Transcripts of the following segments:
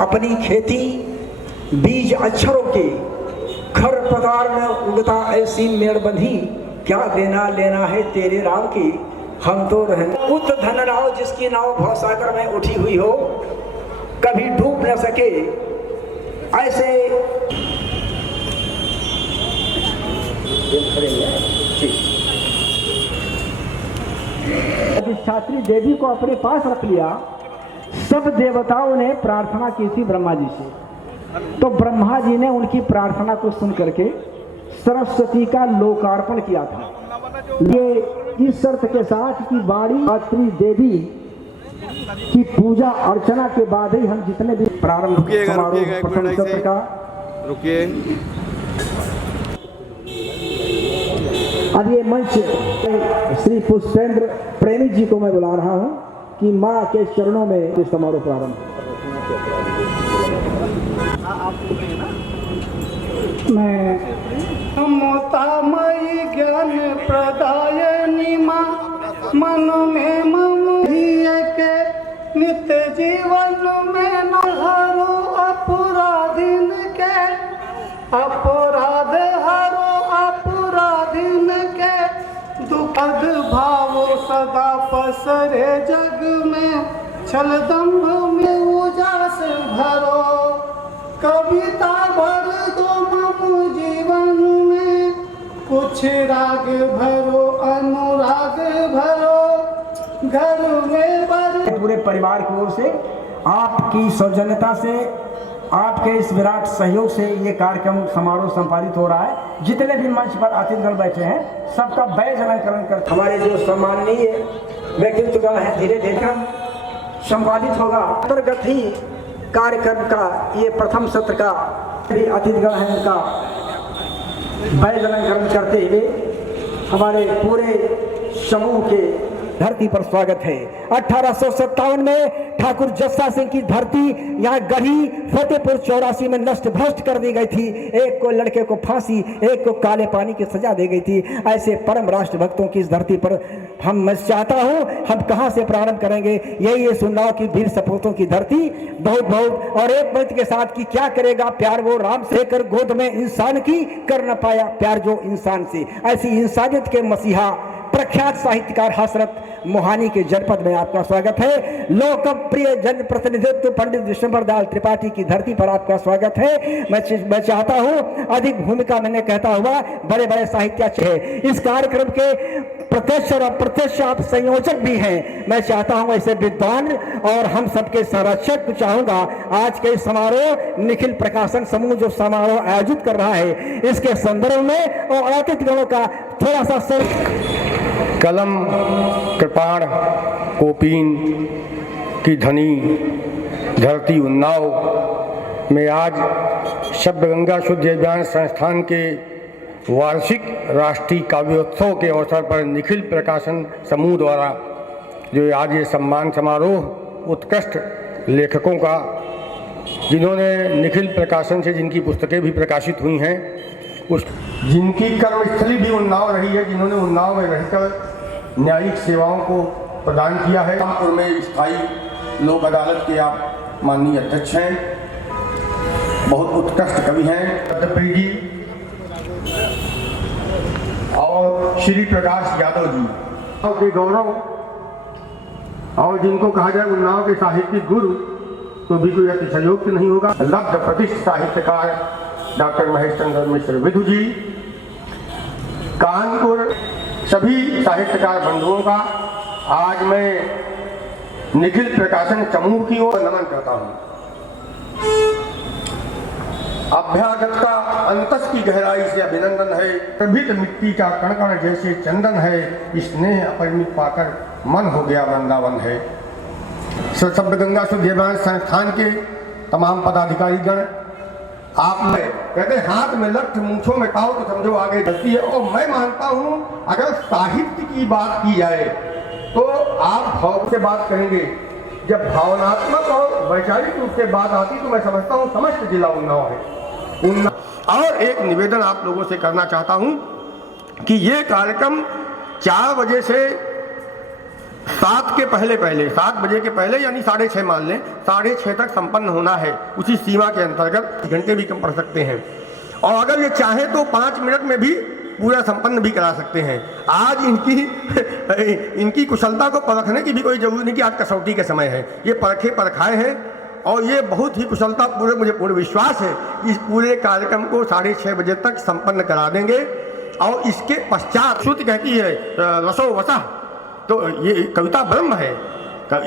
अपनी खेती बीज अक्षरों के खर पदार में उगता ऐसी मेड़बंधी, क्या देना लेना है तेरे राव की, हम तो रहने उत धन नाव जिसकी नाव भवसागर में उठी हुई हो, कभी डूब न सके ऐसे। छात्री देवी को अपने पास रख लिया, सब देवताओं ने प्रार्थना की थी ब्रह्मा जी से, तो ब्रह्मा जी ने उनकी प्रार्थना को सुन करके सरस्वती का लोकार्पण किया था। ये इस शर्त के साथ कि बाड़ी छात्री देवी की पूजा अर्चना के बाद ही हम जितने भी प्रारंभ समारोह प्रथम सत्र का अब ये मंच श्री पुष्पेंद्र प्रेमी जी को मैं बुला रहा हूं कि मां के चरणों में इस समारोह प्रारंभ। मैं ममतामयी ज्ञान प्रदायिनी मां, मन में मम के नित्य जीवन में न हरो अपराधीन के, अपराध हरो अपराधीन के, दुखद भाव सदा पसरे जग में, छल दंभ में उजास भरो, कविता भर दो मम जीवन में, कुछ राग भरो अनुराग भरो, घर में पूरे परिवार की ओर से आपकी सौजन्यता से, आपके इस विराट सहयोग से ये कार्यक्रम समारोह संपादित हो रहा है। जितने भी मंच पर अतिथिगण बैठे हैं सबका वैज अलंकरण कर हमारे जो सम्माननीय व्यक्तित्वगण हैं धीरे धीरे संपादित होगा। अंतर्गत ही कार्यक्रम का ये प्रथम सत्र का अतिथिगण है उनका वैज अलंकरण करते हुए हमारे पूरे समूह के धरती पर स्वागत है। 1857 में ठाकुर जस्सा सिंह की धरती यहाँ गढ़ी फतेहपुर 84 में नष्ट भ्रष्ट कर दी गई थी। एक को लड़के को फांसी, एक को काले पानी की सजा दी गई थी। ऐसे परम राष्ट्र भक्तों की इस धरती पर मैं चाहता हूँ हम कहाँ से प्रारंभ करेंगे। यही है सुन्नाव की वीर सपूतों की धरती बहुत बहुत। और एक पंच के साथ कि क्या करेगा प्यार वो राम से कर गोद में इंसान की, कर न पाया प्यार जो इंसान से। ऐसी इंसानियत के मसीहा प्रख्यात साहित्यकार हसरत मोहानी के जनपद में आपका स्वागत है। लोकप्रिय जन प्रतिनिधित्व पंडित विश्वंभर दास त्रिपाठी की धरती पर आपका स्वागत है। मैं चाहता हूं अधिक भूमिका मैंने कहता हुआ बड़े बड़े साहित्य है। इस कार्यक्रम के प्रत्यक्ष और अप्रत्यक्ष आप संयोजक भी हैं। मैं चाहता हूं ऐसे विद्वान और हम सबके संरक्षक चाहूंगा आज के समारोह निखिल प्रकाशन समूह जो समारोह आयोजित कर रहा है इसके संदर्भ में और अतिथिगणों का थोड़ा सा कलम कृपाण कोपीन की धनी धरती उन्नाव में आज शब्द गंगा शुद्ध अभियान संस्थान के वार्षिक राष्ट्रीय काव्योत्सव के अवसर पर निखिल प्रकाशन समूह द्वारा जो आज ये सम्मान समारोह उत्कृष्ट लेखकों का जिन्होंने निखिल प्रकाशन से जिनकी पुस्तकें भी प्रकाशित हुई हैं उस जिनकी कर्मस्थली भी उन्नाव रही है, जिन्होंने उन्नाव में रहकर न्यायिक सेवाओं को प्रदान किया है। रामपुर में स्थायी लोक अदालत के आप माननीय अध्यक्ष हैं, बहुत उत्कृष्ट कवि हैं सत्यप्रिय जी और श्री प्रकाश यादव जी के गौरव और जिनको कहा जाए उन्नाव के साहित्यिक गुरु तो भी कोई अतिशयोक्ति नहीं होगा। लब्ध प्रतिष्ठित साहित्यकार डॉक्टर महेश चंद्र मिश्र विधु जी, कानपुर सभी साहित्यकार बंधुओं का आज मैं निखिल प्रकाशन समूह की ओर नमन करता हूं। अभ्यागत का अंतस की गहराई से अभिनंदन है, प्रभित मिट्टी का कण कण जैसे चंदन है, स्नेह अपरिमित पाकर मन हो गया वृंदावन है। शब्द गंगा शुद्ध अभियान संस्थान के तमाम पदाधिकारी गण आप में कहते हाथ में लठ मूंछों में खाओ तो समझो आगे बढ़ती है। और मैं मानता हूं अगर साहित्य की बात की जाए तो आप भाव से बात करेंगे, जब भावनात्मक और वैचारिक रूप से बात आती तो मैं समझता हूं समस्त जिला उन्नाव है। और एक निवेदन आप लोगों से करना चाहता हूं कि ये कार्यक्रम 4 बजे से 7 के पहले 7 बजे के पहले यानी 6:30 मान लें, 6:30 तक संपन्न होना है। उसी सीमा के अंतर्गत घंटे भी कम पड़ सकते हैं और अगर ये चाहे तो 5 मिनट में भी पूरा संपन्न भी करा सकते हैं। आज इनकी कुशलता को परखने की भी कोई जरूरत नहीं कि आज कसौटी का समय है। ये परखाए हैं और ये बहुत ही कुशलता पूरे, मुझे पूर्ण विश्वास है कि इस पूरे कार्यक्रम को 6:30 बजे तक संपन्न करा देंगे। और इसके पश्चात श्रुति कहती है रसो वसा, तो ये कविता ब्रह्म है,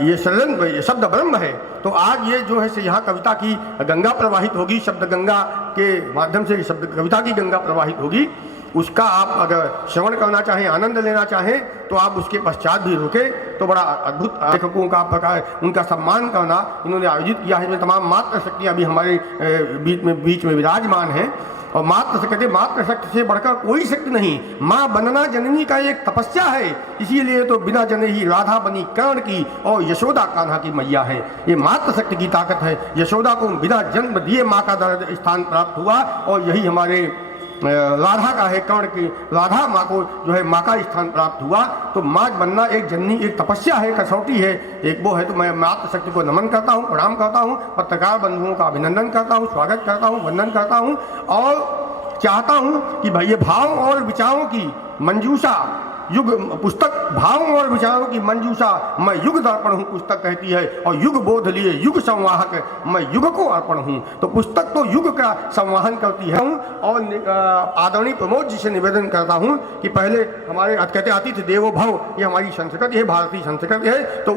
ये शब्द ब्रह्म है। तो आज ये जो है से यहाँ कविता की गंगा प्रवाहित होगी, शब्द गंगा के माध्यम से शब्द कविता की गंगा प्रवाहित होगी। उसका आप अगर श्रवण करना चाहें, आनंद लेना चाहें तो आप उसके पश्चात भी रुके। तो बड़ा अद्भुत लेखकों का प्रकार, उनका सम्मान करना इन्होंने आयोजित किया है। इसमें तमाम मातृ शक्तियाँ भी हमारे बीच में विराजमान हैं। और मातृ शक्ति, मातृ शक्ति से बढ़कर कोई शक्ति नहीं। माँ बनना जननी का एक तपस्या है, इसीलिए तो बिना जने ही राधा बनी कर्ण की और यशोदा कान्हा की मैया है। ये मातृ शक्ति की ताकत है। यशोदा को बिना जन्म दिए माँ का स्थान प्राप्त हुआ और यही हमारे राधा का है, कर्ण की राधा माँ को जो है माँ का स्थान प्राप्त हुआ। तो माँ बनना एक जननी, एक तपस्या है, कसौटी है, एक वो है। तो मैं मातृ शक्ति को नमन करता हूँ, प्रणाम करता हूँ, पत्रकार बंधुओं का अभिनंदन करता हूँ, स्वागत करता हूँ, वंदन करता हूँ और चाहता हूँ कि भाई ये भाव और विचारों की मंजूषा युग पुस्तक, भावों और विचारों की मंजूषा मैं युग दर्पण हूँ पुस्तक कहती है। और युग बोध लिए युग संवाहक मैं युग को अर्पण हूँ। तो पुस्तक तो युग का संवाहन करती है। और आदरणीय प्रमोद जी से निवेदन करता हूँ कि पहले हमारे कहते अतिथि देवो भव, ये हमारी संस्कृति है, भारतीय संस्कृति है। तो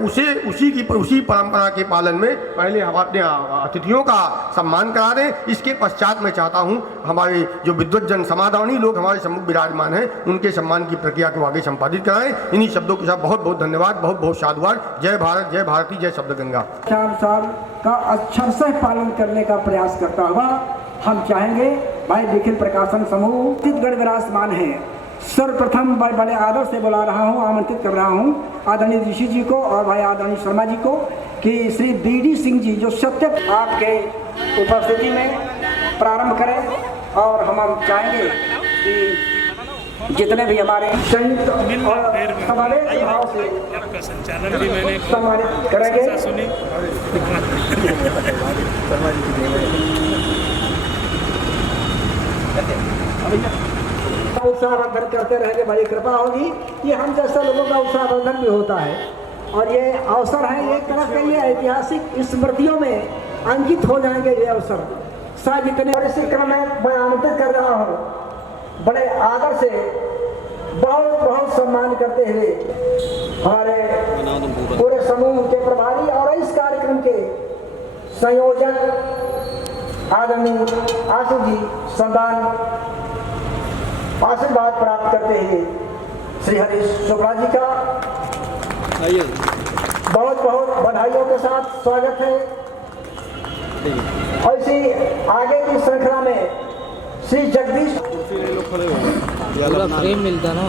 उसी परंपरा के पालन में पहले हम अपने अतिथियों का सम्मान करा दें। इसके पश्चात मैं चाहता हूँ हमारे जो विद्वज्जन समादरणीय लोग हमारे सम्मुख विराजमान हैं, उनके सम्मान की प्रक्रिया को आगे संपादित कराएं। इन्हीं शब्दों के साथ बहुत बहुत धन्यवाद, बहुत बहुत साधुवाद। जय भारत, जय भारती, जय शब्द गंगा। 4 साल का अक्षर से पालन करने का प्रयास करता हुआ हम चाहेंगे भाई निखिल प्रकाशन समूह छत्तीसगढ़ विराजमान है। सर्वप्रथम बड़े आदर से बुला रहा हूँ, आमंत्रित कर रहा हूँ आदरणीय ऋषि जी को और भाई आदरणीय शर्मा जी को कि श्री BD सिंह जी जो सत्य आपके उपस्थिति में प्रारंभ करें। और हम चाहेंगे कि जितने भी हमारे संयुक्त और समावेश भाव से सम्मानित करेंगे। उत्साहवर्धन करते रहेंगे, बड़ी कृपा होगी। ये हम जैसे लोगों का उत्साहवर्धन भी होता है और ये अवसर है एक तरह के, ये ऐतिहासिक स्मृतियों में अंकित हो जाएंगे ये अवसर। शायद इतने और इसी क्रम में मैं आमंत्रित कर रहा हूँ बड़े आदर से, बहुत बहुत सम्मान करते हुए हमारे पूरे समूह के प्रभारी और इस कार्यक्रम के संयोजक आदरणीय आशु जी सम्मान आशीर्वाद प्राप्त करते हुए श्री हरीश शुक्ला जी का बहुत बहुत बधाइयों के साथ स्वागत है। और इसी आगे की श्रृंखला में श्री जगदीश फ्रेम मिलता ना।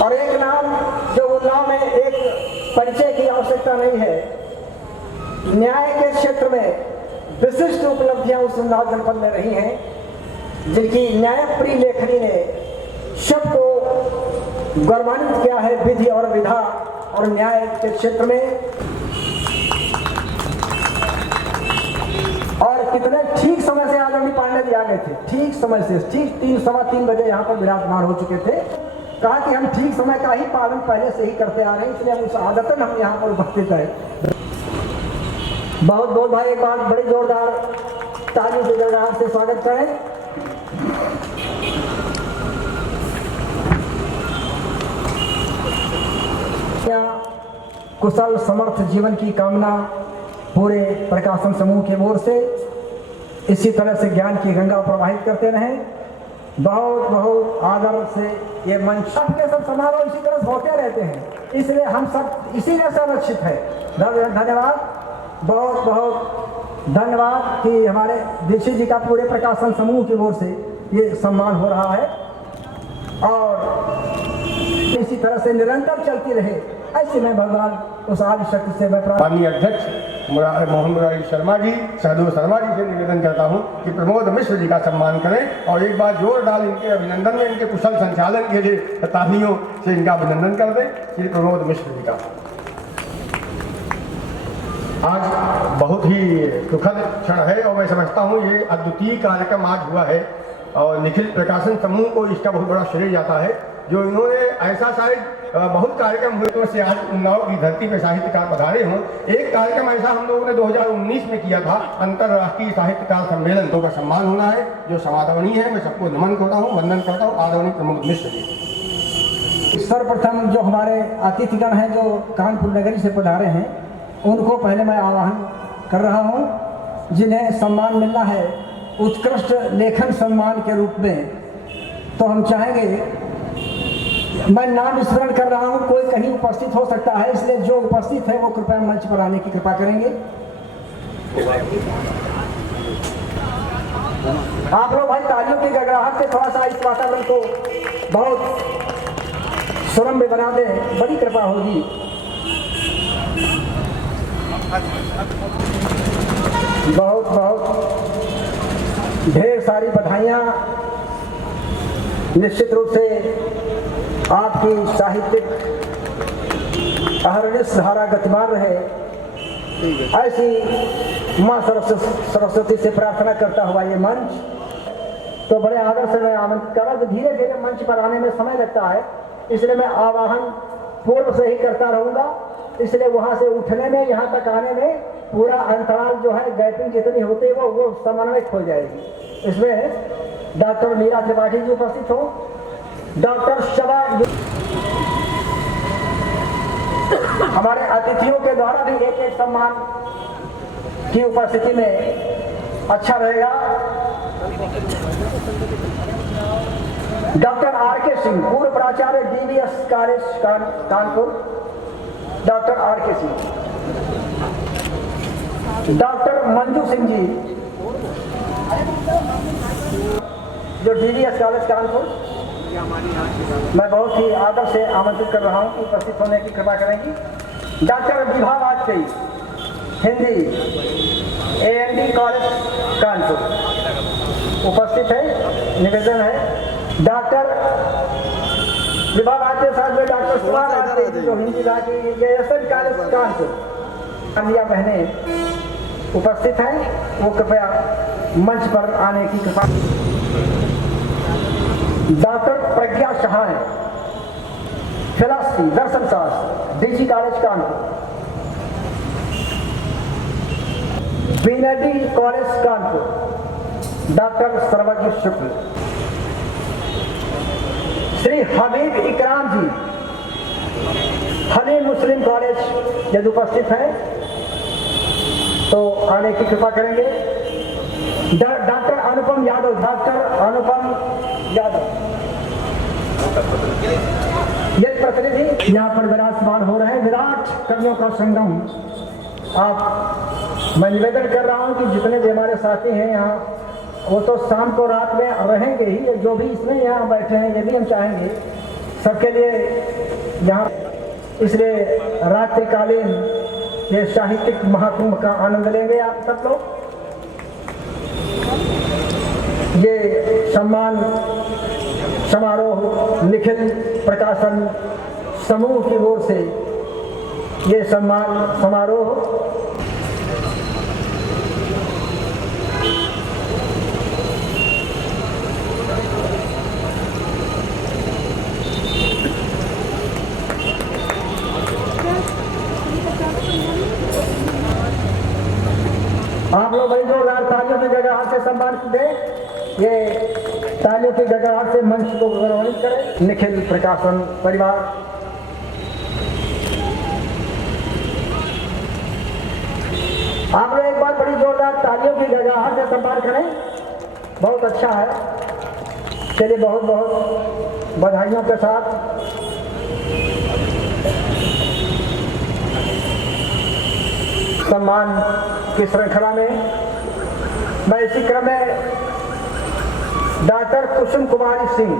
और एक नाम जो उन्नाव में एक परिचय की आवश्यकता नहीं है, न्याय के क्षेत्र में विशिष्ट उपलब्धियां उस उन्नाव जनपद में रही हैं, जिनकी न्यायप्रिय लेखनी ने सबको गौरवान्वित किया है विधि और विधा और न्याय के क्षेत्र में। और कितने ठीक समय से आदरणीय पांडे जी आ गए थे, ठीक समय से, ठीक 3-3:15 बजे यहाँ पर विराजमान हो चुके थे। कहा कि हम ठीक समय का ही पालन पहले से ही करते आ रहे हैं, इसलिए हम उस आदतन हम यहाँ पर उपस्थित है। बहुत बहुत भाई एक बार बड़ी जोरदार ताली से जगह से स्वागत करें। कुशल समर्थ जीवन की कामना पूरे प्रकाशन समूह की ओर से इसी तरह से ज्ञान की गंगा प्रवाहित करते रहें। बहुत बहुत आदर से ये मंच सबके सब समारोह इसी तरह होते रहते हैं, इसलिए हम सब इसीलिए संरक्षित है। धन्यवाद, बहुत बहुत धन्यवाद कि हमारे दीक्षित जी का पूरे प्रकाशन समूह की ओर से ये सम्मान हो रहा है और इसी तरह से निरंतर चलती रहे। ऐसे मैं भगवान उस आदि शक्ति से मैं प्रार्थना। माननीय अध्यक्ष मोहन मुरारी शर्मा जी, सहदेव शर्मा जी से निवेदन करता हूं कि प्रमोद मिश्र जी का सम्मान करें और एक बार जोर डाल इनके अभिनंदन में, इनके कुशल संचालन के लिए तालियों से इनका अभिनंदन कर दें श्री प्रमोद मिश्र जी का। आज बहुत ही दुखद क्षण है और मैं समझता हूँ ये अद्वितीय कार्यक्रम आज हुआ है और निखिल प्रकाशन समूह को इसका बहुत बड़ा श्रेय जाता है जो इन्होंने ऐसा शायद बहुत कार्यक्रम हुए तो से आज उन्नाव की धरती पे साहित्यकार पधारे हों। एक कार्यक्रम ऐसा हम लोगों ने 2019 में किया था, अंतर्राष्ट्रीय साहित्यकार सम्मेलन, तो का सम्मान होना है जो समादरणीय है। मैं सबको नमन करता हूँ, वंदन करता हूँ आदरणीय प्रमोद मिश्र जी। सर्वप्रथम जो हमारे अतिथिगण हैं जो कानपुर नगरी से पधारे हैं उनको पहले मैं आह्वान कर रहा हूँ, जिन्हें सम्मान मिलना है उत्कृष्ट लेखन सम्मान के रूप में। तो हम चाहेंगे, मैं नाम स्मरण कर रहा हूँ, कोई कहीं उपस्थित हो सकता है, इसलिए जो उपस्थित है वो कृपया मंच पर आने की कृपा करेंगे। आप लोग भाई तालियों की गड़गड़ाहट से थोड़ा सा इस वातावरण को बहुत सुरम्य बना दें, बड़ी कृपा होगी। बहुत बहुत ढेर सारी बधाइयाँ। निश्चित रूप से आपकी साहित्यिक अहरनिश धारा गतिमान रहे, ऐसी माँ सरस्वती से प्रार्थना करता हुआ ये मंच तो बड़े आदर से मैं आमंत्रित कर रहा हूँ। धीरे धीरे मंच पर आने में समय लगता है, इसलिए मैं आवाहन पूर्व से ही करता रहूँगा, इसलिए वहाँ से उठने में यहाँ तक आने में पूरा अंतराल जो है गैपिंग जितनी होती है वो समन्वयित हो जाएगी। इसमें डॉक्टर मीरा त्रिपाठी जी उपस्थित हो, डॉक्टर शबा, हमारे अतिथियों के द्वारा भी एक एक सम्मान की उपस्थिति में अच्छा रहेगा। डॉक्टर आर के सिंह, पूर्व प्राचार्य DVS college Kanpur, doctor R के सिंह। डॉक्टर मंजू सिंह जी जो DVS कॉलेज कानपुर, मैं बहुत ही आदर से आमंत्रित कर रहा हूं कि उपस्थित होने की कृपा करेंगी। Doctor Vibha Vajpayee, Hindi, AND college Kanpur उपस्थित है, निवेदन है। डॉक्टर विभा वाजपेयी साहब में डॉक्टर सुभा वाजपेयी जो हिंदी की SN कॉलेज कानपुर, अन्य बहनें उपस्थित हैं, वो कृपया मंच पर आने की कृपा। डॉक्टर प्रज्ञा शाह, फिलॉसफी दर्शन शास्त्र, DG college Kanpur, BND college Kanpur, doctor सर्वज्ञ शुक्ल। श्री हबीब इकराम जी, हनी मुस्लिम कॉलेज यदि उपस्थित है तो आने की कृपा करेंगे। डॉक्टर अनुपम यादव, डॉक्टर अनुपम यादव, ये प्रतिनिधि यहाँ पर विराजमान हो रहे हैं। विराट कवियों का संगम। आप, मैं निवेदन कर रहा हूँ कि जितने भी हमारे साथी हैं यहाँ, वो तो शाम को रात में रहेंगे ही, जो भी इसमें यहाँ बैठे हैं ये भी हम चाहेंगे सबके लिए यहाँ, इसलिए रात्रिकालीन ये साहित्यिक महाकुंभ का आनंद लेंगे आप सब लोग। ये सम्मान समारोह निखिल प्रकाशन समूह की ओर से ये सम्मान समारोह आप लोग बड़ी जोरदार तालियों की गड़गड़ाहट से सम्मान दें। ये तालियों की गड़गड़ाहट से मंच को गौरवान्वित करें। निखिल प्रकाशन परिवार, आप लोग एक बार बड़ी जोरदार तालियों की गड़गड़ाहट से सम्मान करें, बहुत अच्छा है। चलिए बहुत बहुत बधाइयों के साथ सम्मान की श्रृंखला में मैं इसी क्रम में डॉक्टर कुसुम कुमारी सिंह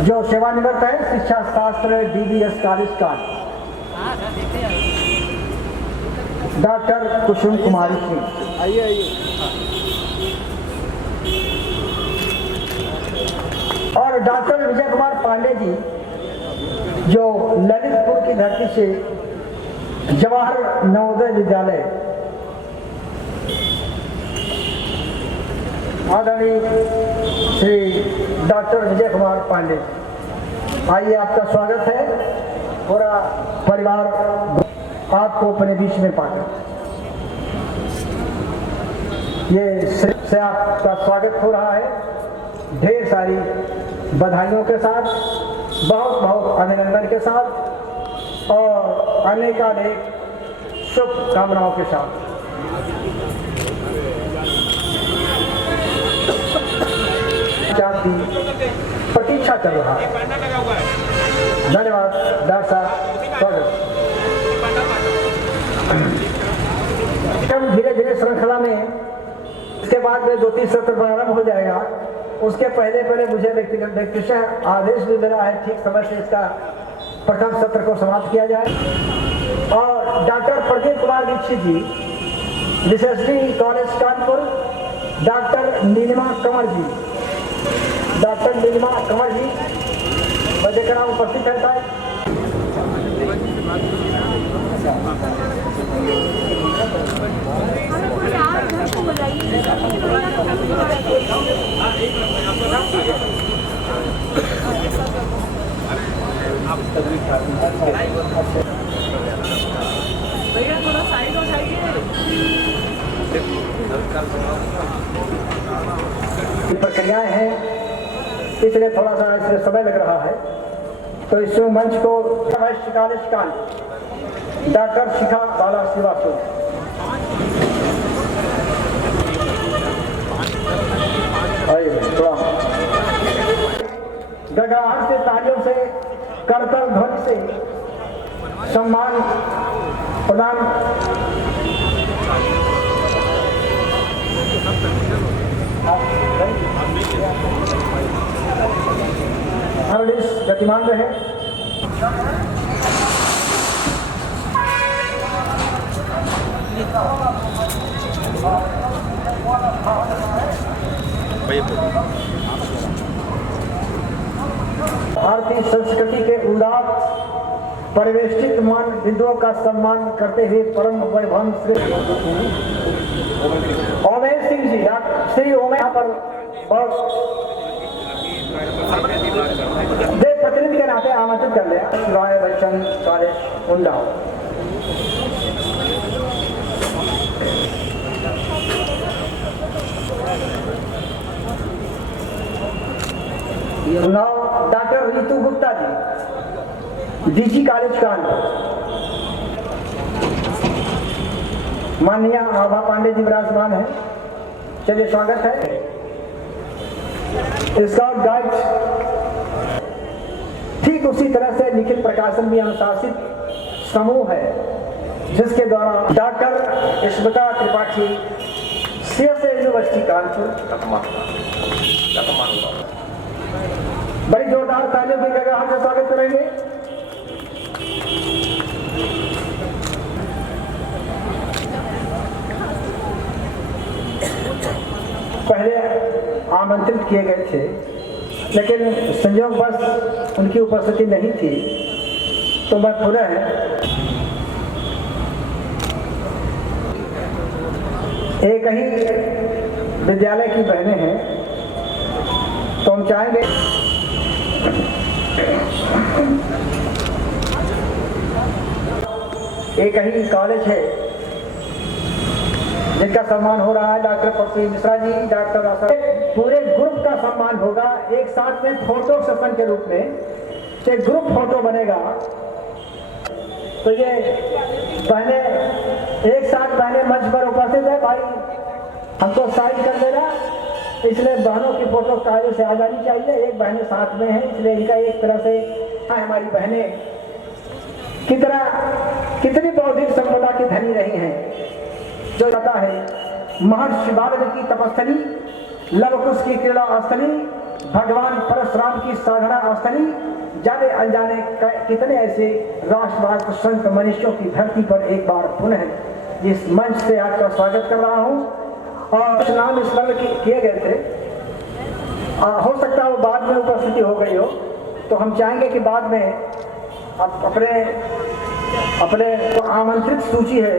जो सेवानिवृत्त है शिक्षा शास्त्र DBS कॉलेज का डॉक्टर कुसुम कुमारी सिंह। आइए। और डॉक्टर विजय कुमार पांडे जी जो ललितपुर की धरती से जवाहर नवोदय विद्यालय आदरणीय श्री डॉक्टर विजय कुमार पांडे, आइए आपका स्वागत है। पूरा परिवार आपको अपने बीच में पाकर ये से आपका स्वागत हो रहा है। ढेर सारी बधाइयों के साथ, बहुत बहुत अभिनंदन के साथ और अनेकानेक शुभकामनाओं के साथ। की प्रतीक्षा चल रहा है। धन्यवाद डॉक्टर साहब, स्वागत। हम धीरे धीरे श्रृंखला में इसके बाद में 2-3 सत्र प्रारंभ हो जाएगा। उसके पहले मुझे व्यक्तिगत आदेश भी मिला है ठीक समय से इसका प्रथम सत्र को समाप्त किया जाए। और डॉक्टर प्रदीप कुमार दीक्षित जी विशेषी कॉलेज कानपुर, डॉक्टर नीलिमा कंवर जी, मैं देख रहा हूँ उपस्थित है। भैया थोड़ा साइड हो जाइए। प्रक्रियाएं हैं इसलिए थोड़ा सा इसमें समय लग रहा है। तो इस मंच को कॉलेज का डॉक्टर शिखा बाला श्रीवास्तव, गड़गड़ाहट से, तालियों से, करतल ध्वनि से सम्मान प्रदान गतिमान रहे। भारतीय संस्कृति के उदात्त परिवेष्टित मान बिंदुओं का सम्मान करते हुए परम वैभव श्री ओमेश सिंह जी, श्री ओमेश पर प्रतिनिधि के नाते आमंत्रित कर लिया। शिवाय Bachchan college Unnao. Unnao doctor Ritu Gupta ji DG college Kanpur, माननीय आभा पांडे जी विराजमान है। चलिए स्वागत है। स्काउट गाइड ठीक उसी तरह से निखिल प्रकाशन भी अनुशासित समूह है जिसके द्वारा doctor Smita Tripathi CSA university Kanpur बड़ी जोरदार तालियों की गड़गड़ाहट से स्वागत करेंगे। पहले आमंत्रित किए गए थे लेकिन संयोगवश उनकी उपस्थिति नहीं थी, तो मैं पुनः एक ही विद्यालय की बहनें हैं तो हम चाहेंगे एक ही कॉलेज है जिनका सम्मान हो रहा है। डॉक्टर पृथ्वी मिश्रा जी, डॉक्टर पूरे ग्रुप का सम्मान होगा एक साथ में फोटो सेशन के रूप में। एक ग्रुप फोटो बनेगा तो ये बहने एक साथ बहने मंच पर उपस्थित है। भाई हमको साइन कर देना, इसलिए बहनों की फोटो कायदे से आ जानी चाहिए। एक बहनें साथ में है इसलिए इनका एक तरह से हमारी बहनें कितनी बौद्धिक संपदा की धनी रही हैं। जो कहता है महर्षि वाल्मीकि की तपस्थली, लव कुश की क्रीड़ा स्थली, भगवान परशुराम की साधना स्थली, जाने अनजाने कितने ऐसे राष्ट्रवाद संत मनुष्यों की धरती पर एक बार पुनः इस मंच से आपका स्वागत कर रहा हूँ। और कुछ नाम स्मरण किए गए थे, हो सकता है वो बाद में उपस्थिति हो गई हो, तो हम चाहेंगे कि बाद में अपने जो आमंत्रित सूची है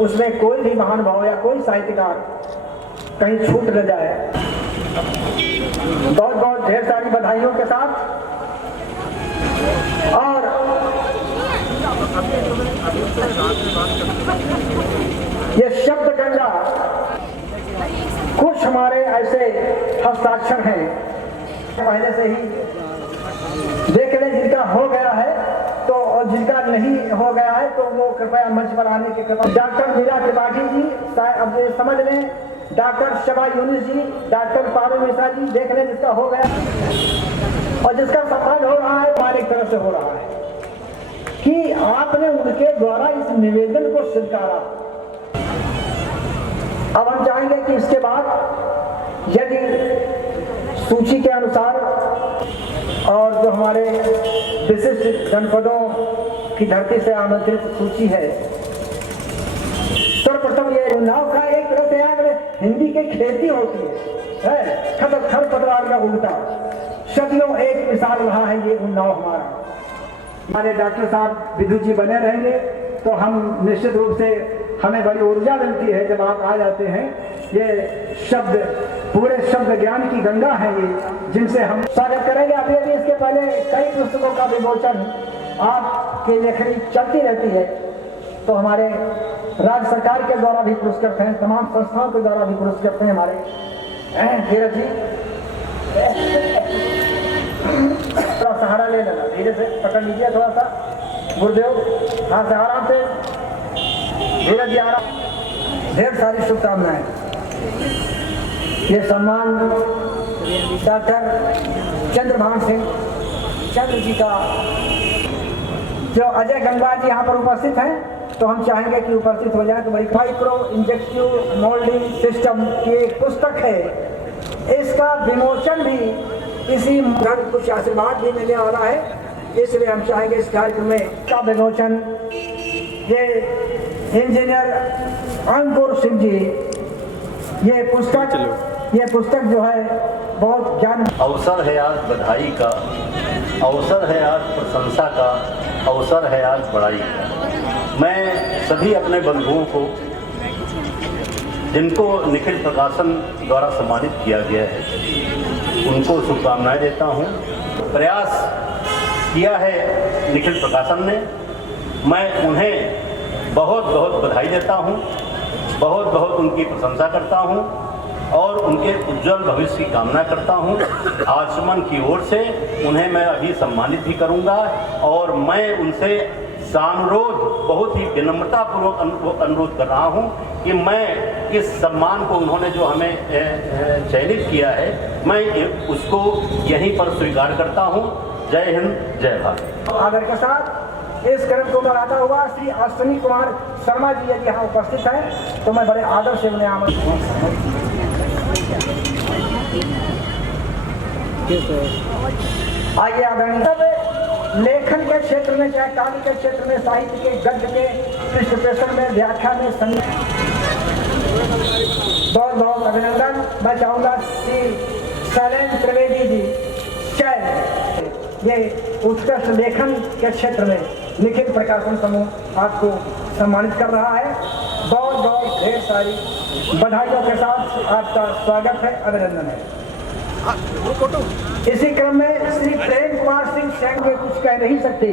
उसमें कोई भी महानुभाव या कोई साहित्यकार कहीं छूट न जाए। बहुत बहुत ढेर सारी बधाइयों के साथ। और ये शब्द गंगा, कुछ हमारे ऐसे हस्ताक्षर हैं पहले से ही देख लें, जिनका हो गया है तो, और जिनका नहीं हो गया है तो वो कृपया मंच पर आने की कृपा। डॉक्टर मीरा त्रिपाठी जी, अब ये समझ लें, डॉक्टर शबा यूनिस जी, डॉक्टर पारुल मिश्रा जी, देख लें जिसका हो गया और जिसका सम्मान हो रहा है हमारी तरफ से हो रहा है कि आपने उनके द्वारा इस निवेदन को स्वीकारा। अब हम चाहेंगे कि इसके बाद यदि सूची के अनुसार और जो हमारे विशिष्ट जनपदों की धरती से आमंत्रित सूची है, सर्वप्रथम ये उन्नाव का एक तरह से हिंदी की खेती होती है, खरपतवार का उगता, सदियों एक मिसाल रहा है ये उन्नाव हमारा। हमारे डॉक्टर साहब विधु जी बने रहेंगे तो हम निश्चित रूप से हमें बड़ी ऊर्जा मिलती है जब आप आ जाते हैं। ये शब्द पूरे शब्द ज्ञान की गंगा है ये, जिनसे हम स्वागत करेंगे। अभी अभी इसके पहले कई पुस्तकों का विमोचन आपके लेखनी चलती रहती है, तो हमारे राज्य सरकार के द्वारा भी पुरस्कृत हैं, तमाम संस्थाओं के द्वारा भी पुरस्कृत हैं हमारे धीरज जी। थोड़ा सहारा ले लेना, धीरे से पकड़ लीजिए थोड़ा सा, गुरुदेव हाँ से आराम से, धीरज जी आराम। ढेर सारी शुभकामनाएं। ये सम्मान डॉक्टर चंद्रभान सिंह चंद्र जी का, जो अजय गंगा जी यहाँ पर उपस्थित हैं, तो हम चाहेंगे कि उपस्थित हो जाए। तो बड़ी माइक्रो इंजेक्टिव मोल्डिंग सिस्टम की एक पुस्तक है, इसका विमोचन भी इसी कुछ आशीर्वाद भी मिलने वाला है, इसलिए हम चाहेंगे इस कार्यक्रम में का विमोचन ये इंजीनियर अंकुर सिंह जी, ये पुस्तक जो है बहुत ज्ञान। अवसर है आज बधाई का, अवसर है आज प्रशंसा का, अवसर है आज बड़ाई का। मैं सभी अपने बंधुओं को, जिनको निखिल प्रकाशन द्वारा सम्मानित किया गया है, उनको शुभकामनाएं देता हूं। प्रयास किया है निखिल प्रकाशन ने, मैं उन्हें बहुत बहुत बधाई देता हूं, बहुत बहुत उनकी प्रशंसा करता हूं और उनके उज्जवल भविष्य की कामना करता हूं। आचमन की ओर से उन्हें मैं अभी सम्मानित भी करूंगा और मैं उनसे सानुरोध, बहुत ही विनम्रतापूर्वक अनुरोध कर रहा हूं कि मैं इस सम्मान को, उन्होंने जो हमें चयनित किया है, मैं उसको यहीं पर स्वीकार करता हूं। जय हिंद, जय भारत। आदर के साथ इस क्रम को बढ़ाता हुआ श्री अश्विनी कुमार शर्मा जी यदि यहाँ उपस्थित हैं तो मैं बड़े आदर से उन्हें आमंत्रित। आइए आदरणीय, लेखन के क्षेत्र में, चाहे काव्य के क्षेत्र में, साहित्य के, गद्य के, पृष्ठपोषण में, व्याख्या में, संगीत, बहुत बहुत अभिनंदन। मैं चाहूँगा श्री शैलेंद्र त्रिवेदी जी, ये उत्कृष्ट लेखन के क्षेत्र में निखिल प्रकाशन समूह आपको सम्मानित कर रहा है। बहुत बहुत ढेर सारी बधाइयों के साथ आपका स्वागत है, अभिनंदन है। इसी क्रम में श्री प्रेम कुमार सिंह सैन के कुछ कह नहीं सकते।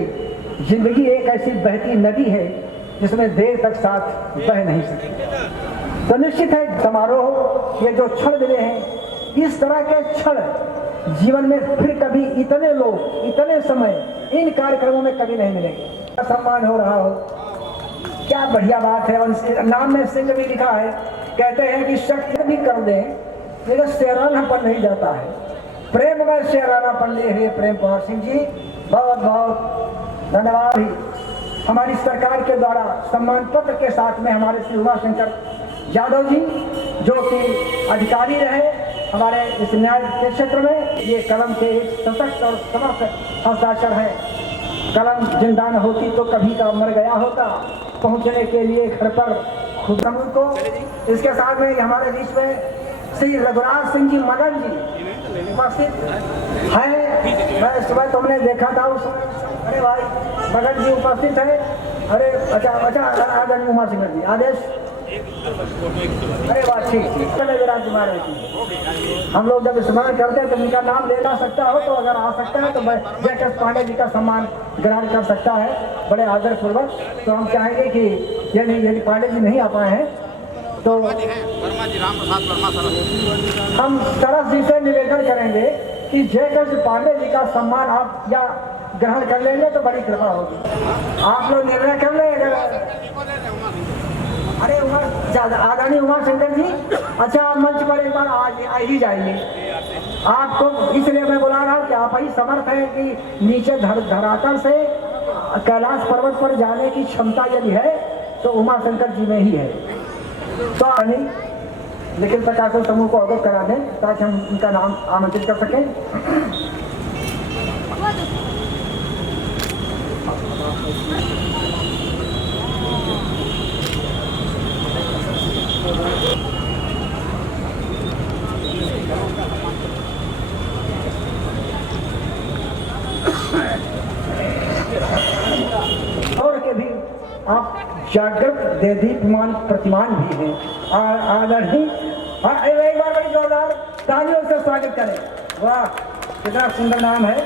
जिंदगी एक ऐसी बहती नदी है जिसमें देर तक साथ बह नहीं सकती। तो निश्चित है समारोह, ये जो क्षण मिले हैं, इस तरह के क्षण जीवन में फिर कभी इतने लोग, इतने समय इन कार्यक्रमों में कभी नहीं मिलेंगे। सम्मान हो रहा हो, क्या बढ़िया बात है। और नाम में सिंह भी लिखा है, कहते हैं कि शक्ति भी कर दें लेकिन शेरानापन नहीं जाता है। प्रेम में शेरानापन लिए हुए प्रेम कुमार सिंह जी, बहुत बहुत धन्यवाद। हमारी सरकार के द्वारा सम्मान पत्र के साथ में हमारे श्री उमा शंकर यादव जी, जो कि अधिकारी रहे हमारे इस न्याय के क्षेत्र में ये कलम के एक सशक्त और समर्थ हस्ताक्षर है। कलम जिंदा न होती तो कभी का मर गया होता, पहुंचने के लिए घर पर खुद को। इसके साथ में हमारे बीच में श्री रघुराज सिंह जी मगन जी उपस्थित है। मैं सुबह तुमने देखा था उस, अरे भाई मगन जी उपस्थित है। अरे अच्छा आदरणीय उमा सिंह जी आदेश, अरे बात ठीक विराज कुमार जी। हम लोग जब स्मरण करते हैं तो उनका नाम ले जा सकता हो, तो अगर आ सकता है तो जयकृष्ण पांडे जी का सम्मान ग्रहण कर सकता है बड़े आदर पूर्वक। तो हम चाहेंगे कि यदि पांडे जी नहीं आ पाए हैं तो हम सरस जी से निवेदन करेंगे कि जयकृष्ण पांडे जी का सम्मान आप या ग्रहण कर लेंगे तो बड़ी कृपा होगी। आप लोग निर्णय कर लें। अरे आदरणीय उमा शंकर जी, अच्छा आप मंच पर एक बार आ ही जाइए। आपको इसलिए मैं बुला रहा हूँ कि आप ही समर्थ हैं कि नीचे धरातल से कैलाश पर्वत पर जाने की क्षमता यदि है तो उमा शंकर जी में ही है। तो लेकिन प्रकाशन समूह को अवगत करा दें ताकि हम उनका नाम आमंत्रित कर सकें। और के भी आप जागृत देदीप्यमान प्रतिमान भी हैं। आदरणीय एक बार बड़ी जोरदार तालियों से स्वागत करें। वाह कितना सुंदर नाम है।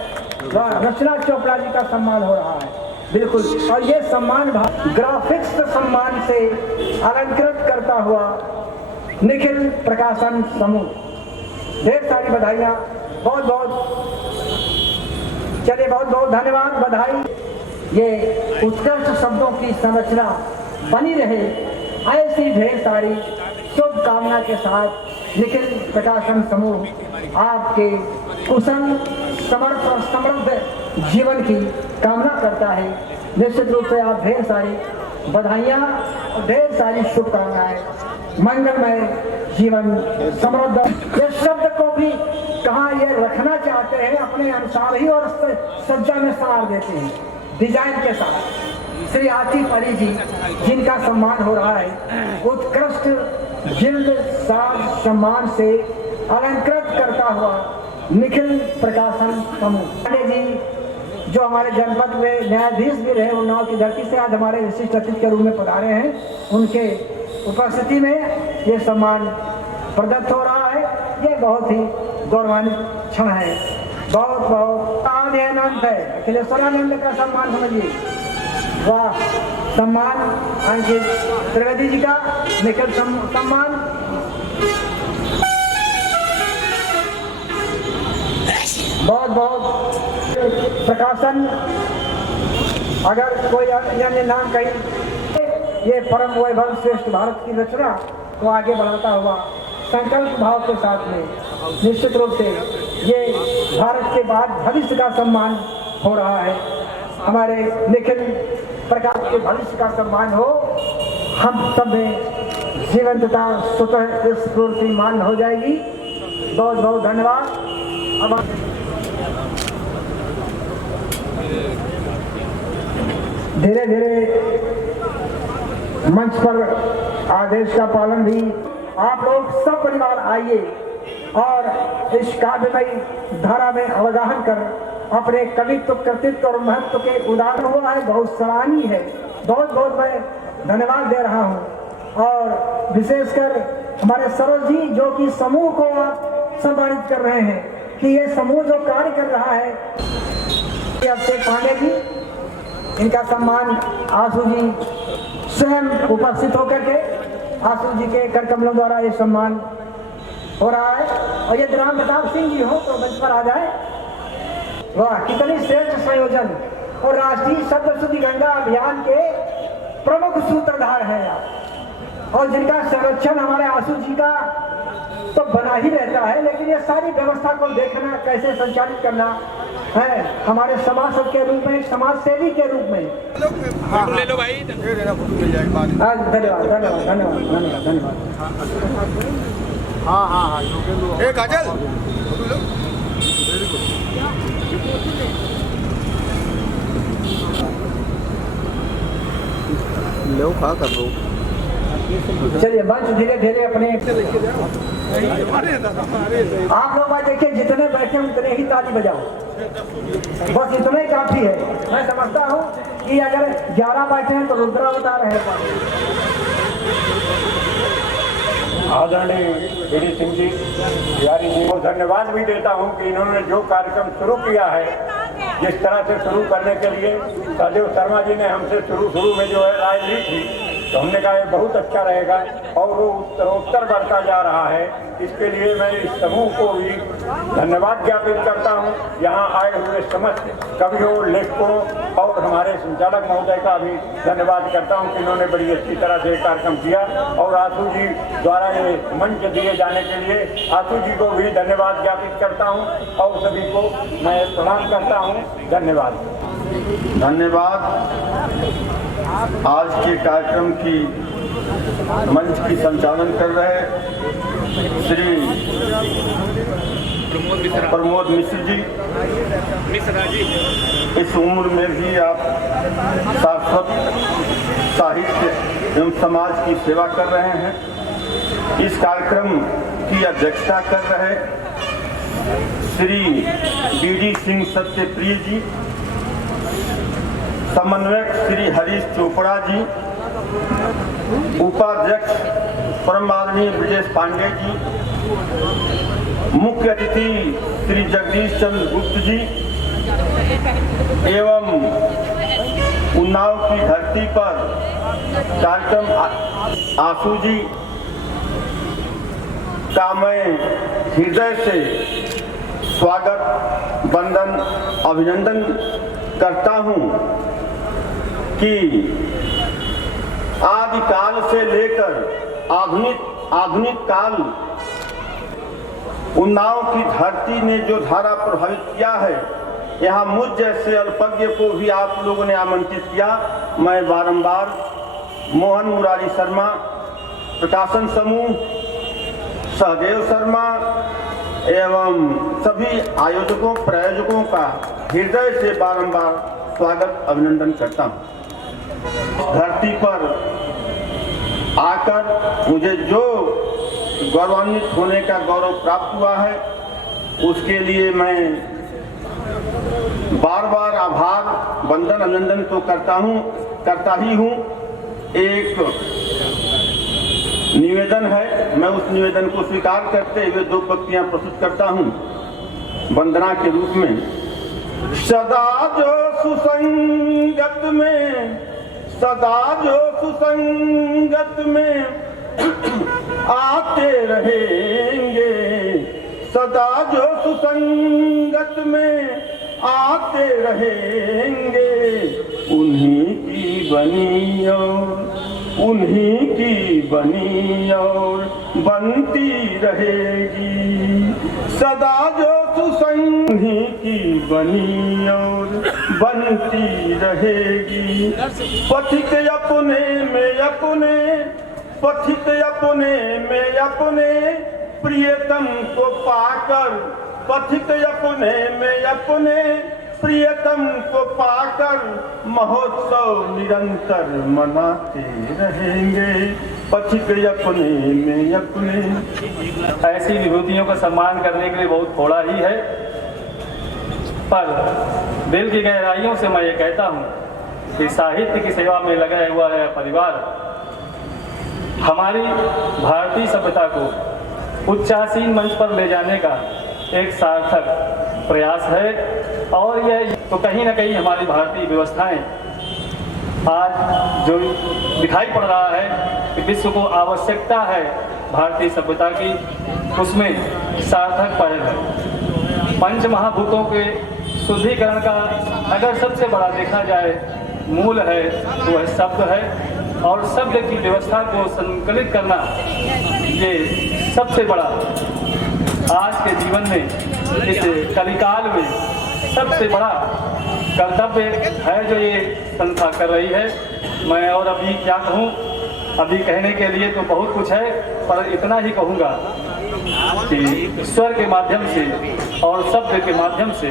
वाह रचना चोपड़ा जी का सम्मान हो रहा है। बिल्कुल, और ये सम्मान ग्राफिक्स सम्मान से अलंकृत करता हुआ निखिल प्रकाशन समूह, ढेर सारी बधाइयाँ, बहुत बहुत चलिए बहुत बहुत धन्यवाद, बधाई। ये उत्कृष्ट शब्दों की संरचना बनी रहे, ऐसी ढेर सारी शुभकामना के साथ निखिल प्रकाशन समूह आपके कुशल समर्थ और समृद्ध जीवन की कामना करता है। निश्चित रूप से आप ढेर सारी बधाइयाँ और ढेर सारी शुभकामनाएं, मंगलमय जीवन समृद्ध। ये शब्द को भी कहाँ ये रखना चाहते हैं अपने अनुसार ही और सज्जा में सार देते हैं डिजाइन के साथ। श्री आतिफ अली जी जिनका सम्मान हो रहा है उत्कृष्ट जिल्द साज सम्मान से अलंकृत करता हुआ निखिल प्रकाशन समूह जी जो हमारे जनपद में न्यायाधीश भी रहे, उन्नाव की धरती से आज हमारे विशिष्ट अतिथि के रूप में पधारे हैं, उनके उपस्थिति में ये सम्मान प्रदत्त हो रहा है। ये बहुत ही गौरवान्वित क्षण है। बहुत बहुत आनंद है। अखिलेश्वरानंद का सम्मान समझिए। वाह सम्मान अंकित त्रिवेदी जी का निखिल सम्मान। बहुत बहुत प्रकाशन, अगर कोई अन्य नाम कहीं, ये परम वैभव श्रेष्ठ भारत की रचना को आगे बढ़ाता हुआ संकल्प भाव के साथ में निश्चित रूप से ये भारत के बाद भविष्य का सम्मान हो रहा है। हमारे निखिल प्रकाश के भविष्य का सम्मान हो, हम सब में जीवंतता स्वतः स्फूर्तिमान हो जाएगी। बहुत बहुत धन्यवाद। अब धीरे धीरे मंच पर आदेश का पालन भी, आप लोग सब परिवार आइए और इस काव्यमयी धारा में अवगाहन कर अपने कवित्व, कृतित्व और महत्व के उदाहरण हुआ है, बहुत सराहनीय है। बहुत बहुत मैं धन्यवाद दे रहा हूँ। और विशेषकर हमारे सरोज जी जो कि समूह को आप सम्मानित कर रहे हैं कि ये समूह जो कार्य कर रहा है, अभिषेक पांडे जी इनका सम्मान आशु जी स्वयं उपस्थित होकर के आशु जी के कर कमलों द्वारा ये सम्मान हो रहा है। और यदि राम प्रताप सिंह जी हो तो मंच पर आ जाए। वाह कितनी श्रेष्ठ संयोजन। और राष्ट्रीय शब्द शुद्धि गंगा अभियान के प्रमुख सूत्रधार हैं आप, और जिनका संरक्षण हमारे आशु जी का तो बना ही रहता है, लेकिन ये सारी व्यवस्था को देखना, कैसे संचालित करना है हमारे समाज के रूप में, समाज सेवी के रूप में। ले लो भाई, धन्यवाद धन्यवाद धन्यवाद धन्यवाद धन्यवाद धन्यवाद। ए काजल लो खा कर लो। चलिए मंच धीरे धीरे अपने आप लोग आज देखिए जितने बैठे हैं उतने ही ताली बजाओ, बस इतना ही काफी है। मैं समझता हूँ कि अगर 11 बैठे हैं तो रुद्रावतार है। आदरणीय बीडी सिंह जी, बिहारी जी को धन्यवाद भी देता हूं कि इन्होंने जो कार्यक्रम शुरू किया है, जिस तरह से शुरू करने के लिए सहदेव शर्मा जी ने हमसे शुरू में जो है राय ली थी, तो हमने कहा ये बहुत अच्छा रहेगा और वो उत्तरोत्तर बढ़ता जा रहा है। इसके लिए मैं इस समूह को भी धन्यवाद ज्ञापित करता हूँ। यहाँ आए हुए समस्त कवियों, लेखकों और हमारे संचालक महोदय का भी धन्यवाद करता हूँ कि इन्होंने बड़ी अच्छी तरह से कार्यक्रम किया। और आशु जी द्वारा ये मंच दिए जाने के लिए आशु जी को भी धन्यवाद ज्ञापित करता हूँ और सभी को मैं प्रणाम करता हूँ। धन्यवाद। धन्यवाद। आज के कार्यक्रम की मंच की संचालन कर रहे श्री प्रमोद मिश्र जी। इस उम्र में भी आप सारस्वत साहित्य एवं समाज की सेवा कर रहे हैं। इस कार्यक्रम की अध्यक्षता कर रहे श्री बीडी सिंह सत्यप्रिय जी, समन्वयक श्री हरीश चोपड़ा जी, उपाध्यक्ष परम आदरणीय ब्रजेश पांडे जी, मुख्य अतिथि श्री जगदीश चंद्र गुप्त जी एवं उन्नाव की धरती पर कार्यक्रम आशु जी का मैं हृदय से स्वागत, वंदन, अभिनंदन करता हूं कि आदिकाल से लेकर आधुनिक काल उन्नाव की धरती ने जो धारा प्रभावित किया है, यहाँ मुझ जैसे अल्पज्ञ को भी आप लोगों ने आमंत्रित किया। मैं बारंबार मोहन मुरारी शर्मा, प्रकाशन समूह, सहदेव शर्मा एवं सभी आयोजकों प्रायोजकों का हृदय से बारंबार स्वागत, अभिनंदन करता हूँ। धरती पर आकर मुझे जो गौरवान्वित होने का गौरव प्राप्त हुआ है, उसके लिए मैं बार बार आभार, वंदन, अभिनंदन तो करता ही हूँ। एक निवेदन है, मैं उस निवेदन को स्वीकार करते हुए 2 पंक्तियां प्रस्तुत करता हूँ वंदना के रूप में। सदा जो सुसंगत में, सदा जो सुसंगत में आते रहेंगे, सदा जो सुसंगत में आते रहेंगे, उन्हीं की बनी और बनती रहेगी। सदा जो सुसंगी की बनी और बनती रहेगी। पथिक अपने में अपने प्रियतम को पाकर, पथिक अपने में अपने प्रियतम को पाकर महोत्सव निरंतर मनाते रहेंगे। पथिक अपने में अपने। ऐसी विभूतियों का सम्मान करने के लिए बहुत थोड़ा ही है, पर दिल की गहराइयों से मैं ये कहता हूँ कि साहित्य की सेवा में लगा हुआ है परिवार हमारी भारतीय सभ्यता को उच्चासीन मंच पर ले जाने का एक सार्थक प्रयास है। और यह तो कहीं ना कहीं हमारी भारतीय व्यवस्थाएं आज जो दिखाई पड़ रहा है कि विश्व को आवश्यकता है भारतीय सभ्यता की, उसमें सार्थक पहल है। पंच महाभूतों के शुद्धिकरण का अगर सबसे बड़ा देखा जाए मूल है तो वह शब्द है, और शब्द की व्यवस्था को संकलित करना ये सबसे बड़ा आज के जीवन में, इस कलिकाल में सबसे बड़ा कर्तव्य है जो ये संस्था कर रही है। मैं और अभी क्या कहूँ, अभी कहने के लिए तो बहुत कुछ है, पर इतना ही कहूँगा कि स्वर के माध्यम से और शब्द के माध्यम से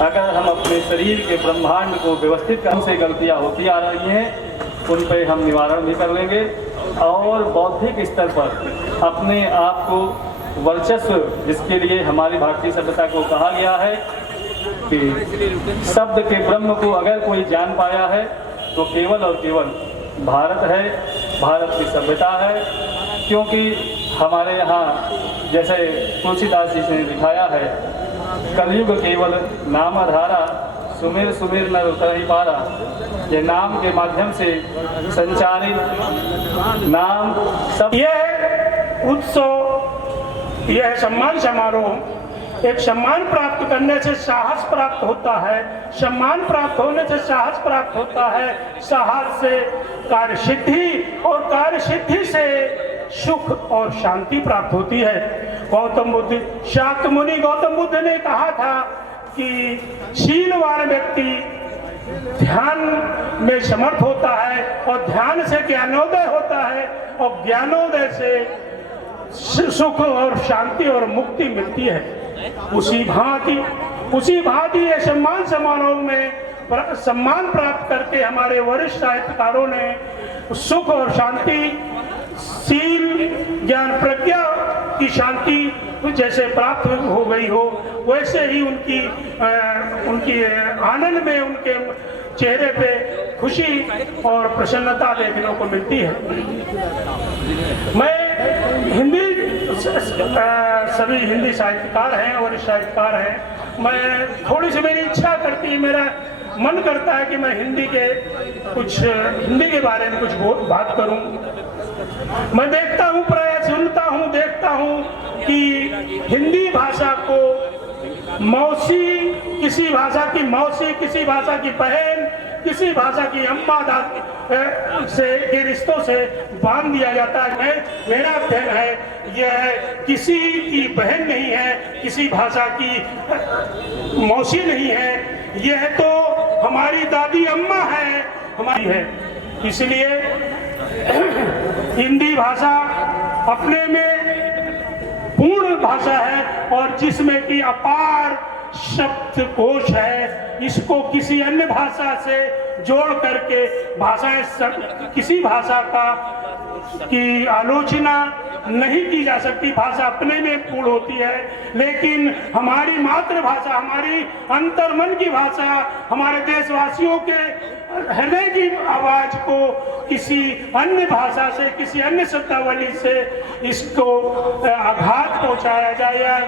अगर हम अपने शरीर के ब्रह्मांड को व्यवस्थित करने से गलतियाँ होती आ रही हैं, उन पर हम निवारण भी कर लेंगे और बौद्धिक स्तर पर अपने आप को वर्चस्व, जिसके लिए हमारी भारतीय सभ्यता को कहा गया है कि शब्द के ब्रह्म को अगर कोई जान पाया है तो केवल और केवल भारत है, भारत की सभ्यता है। क्योंकि हमारे यहाँ जैसे तुलसीदास जी ने दिखाया है, कलयुग केवल नाम आधारा, सुमेर सुमेर न उतर ही पारा। ये नाम के माध्यम से संचारित नाम सब। यह उत्सव, यह सम्मान समारोह, एक सम्मान प्राप्त करने से साहस प्राप्त होता है, सम्मान प्राप्त होने से साहस प्राप्त होता है, साहस से कार्य सिद्धि और कार्य सिद्धि से सुख और शांति प्राप्त होती है। गौतम बुद्ध, शाक्त मुनि गौतम बुद्ध ने कहा था कि शीलवान व्यक्ति ध्यान में समर्थ होता है और ध्यान से ज्ञानोदय होता है और ज्ञानोदय से सुख और शांति और मुक्ति मिलती है। उसी भांति ये सम्मान समारोह में सम्मान प्राप्त करके हमारे वरिष्ठ साहित्यकारों ने सुख और शांति, शील, ज्ञान, प्रज्ञा की शांति जैसे प्राप्त हो गई हो, वैसे ही उनकी आनंद में उनके चेहरे पे खुशी और प्रसन्नता देखने को मिलती है। मैं सभी हिंदी साहित्यकार हैं और साहित्यकार हैं। मैं थोड़ी सी मेरी इच्छा करती है, मेरा मन करता है कि मैं हिंदी के बारे में कुछ बात करूं। मैं देखता हूं, प्राय सुनता हूं, देखता हूं कि हिंदी भाषा को मौसी, किसी भाषा की मौसी, किसी भाषा की बहन, किसी भाषा की अम्मा से के रिश्तों से बांध दिया जाता है। मेरा अध्ययन है, यह किसी की बहन नहीं है, किसी भाषा की मौसी नहीं है, यह तो हमारी दादी अम्मा है, हमारी है। इसलिए हिंदी भाषा अपने में पूर्ण भाषा है और जिसमें कि अपार शब्दकोश है। इसको किसी अन्य भाषा से जोड़ करके किसी भाषा की आलोचना नहीं की जा सकती। भाषा अपने में पूर्ण होती है, लेकिन हमारी मातृभाषा, हमारी अंतर्मन की भाषा, हमारे देशवासियों के हृदय की आवाज को किसी अन्य भाषा से, किसी अन्य शब्दावली से इसको आघात पहुंचाया जाए या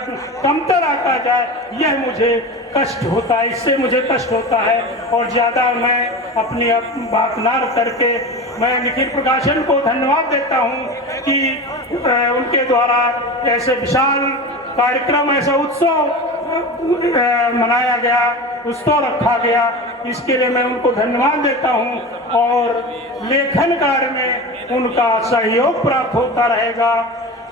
कमतर आता जाए, यह मुझे कष्ट होता है, इससे मुझे कष्ट होता है। और ज़्यादा मैं अपनी बात ना करके मैं निखिल प्रकाशन को धन्यवाद देता हूं कि उनके द्वारा ऐसे विशाल कार्यक्रम, ऐसा उत्सव मनाया गया, उत्सव रखा गया, इसके लिए मैं उनको धन्यवाद देता हूं। और लेखन कार्य में उनका सहयोग प्राप्त होता रहेगा।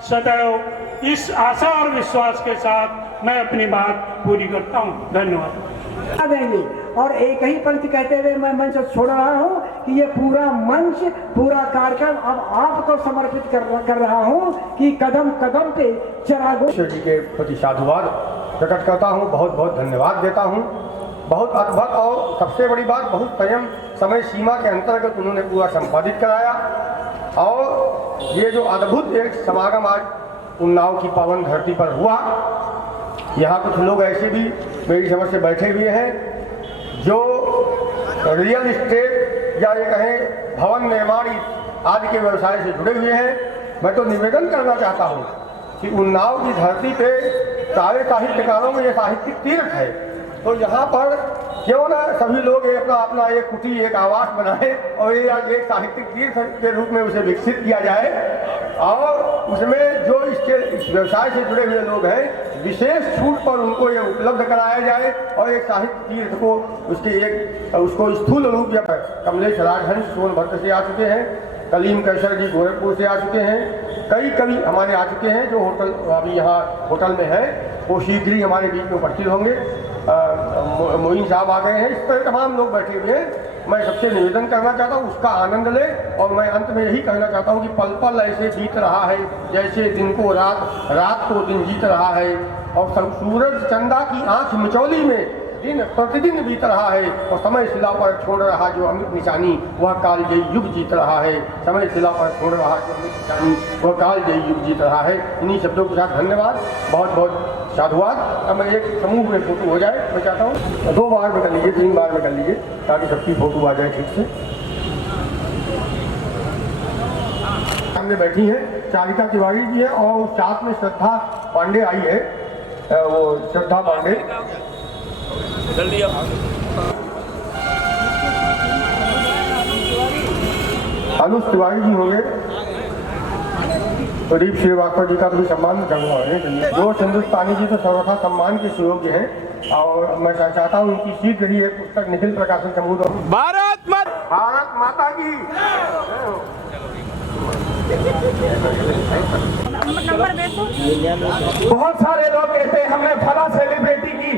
सदैव इस आशा और विश्वास के साथ मैं अपनी बात पूरी करता हूं। धन्यवाद देंगे। और एक ही पंक्ति कहते हुए मैं मंच छोड़ रहा हूं कि ये पूरा मंच, पूरा कार्यक्रम अब आपको समर्पित कर रहा हूं कि कदम कदम पे चरागो जी के प्रति साधुवाद प्रकट करता हूं, बहुत बहुत धन्यवाद देता हूं। बहुत अद्भुत और सबसे बड़ी बात, बहुत संयम समय सीमा के अंतर्गत उन्होंने पूरा संपादित कराया। और ये जो अद्भुत एक समागम आज उन्नाव की पावन धरती पर हुआ, यहाँ कुछ लोग ऐसे भी मेरी समझ से बैठे हुए हैं जो रियल इस्टेट या ये कहें भवन निर्माण आदि के व्यवसाय से जुड़े हुए हैं। मैं तो निवेदन करना चाहता हूँ कि उन्नाव की धरती पे सारे साहित्यकारों में ये साहित्यिक तीर्थ है, तो यहाँ पर क्यों ना सभी लोग अपना एक कुटी, एक आवास बनाए और ये एक साहित्यिक तीर्थ के रूप में उसे विकसित किया जाए। और उसमें जो इस व्यवसाय से जुड़े हुए लोग हैं, विशेष छूट पर उनको ये उपलब्ध कराया जाए और एक साहित्य तीर्थ को उसको स्थूल रूप या कमलेश राजहंस सोनभद्र से आ चुके हैं, कलीम कैसर जी गोरखपुर से आ चुके हैं, कई कवि हमारे आ चुके हैं जो होटल अभी यहाँ होटल में है, वो शीघ्र ही हमारे बीच में उपस्थित होंगे। मोइन साहब आ गए हैं, इस तरह तमाम लोग बैठे हुए हैं। मैं सबसे निवेदन करना चाहता हूँ उसका आनंद ले, और मैं अंत में यही कहना चाहता हूँ कि पल पल ऐसे बीत रहा है जैसे दिन को रात, रात को दिन जीत रहा है, और सूरज चंदा की आंख मिचौली में दिन प्रतिदिन बीत रहा है, और समय शिला पर छोड़ रहा जो अमित निशानी वह काल जयी युग जीत रहा है। समय शिला पर छोड़ रहा जो अमित निशानी वह काल जयी युग जीत रहा है। इन्हीं शब्दों के साथ धन्यवाद, बहुत बहुत साधुवाद। अब मैं एक समूह में फोटो हो जाए मैं चाहता हूँ 2 बार में कर लीजिए, 3 बार में कर लीजिए, ताकि सबकी फोटो आ जाए ठीक से। सामने बैठी हैं चारिका तिवारी जी है, और साथ में श्रद्धा पांडे आई है, वो श्रद्धा पांडे जल्दी अनुज तिवारी जी होंगे, प्रदीप श्रीवास्तव जी का भी सम्मान करना है। जो हिंदुस्तानी जी तो सर्वथा सम्मान के योग्य हैं, और मैं चाहता हूँ उनकी शीघ्र ही एक पुस्तक निखिल प्रकाशन समूह भारत माता की। बहुत सारे लोग कहते हैं हमने फला सेलिब्रिटी की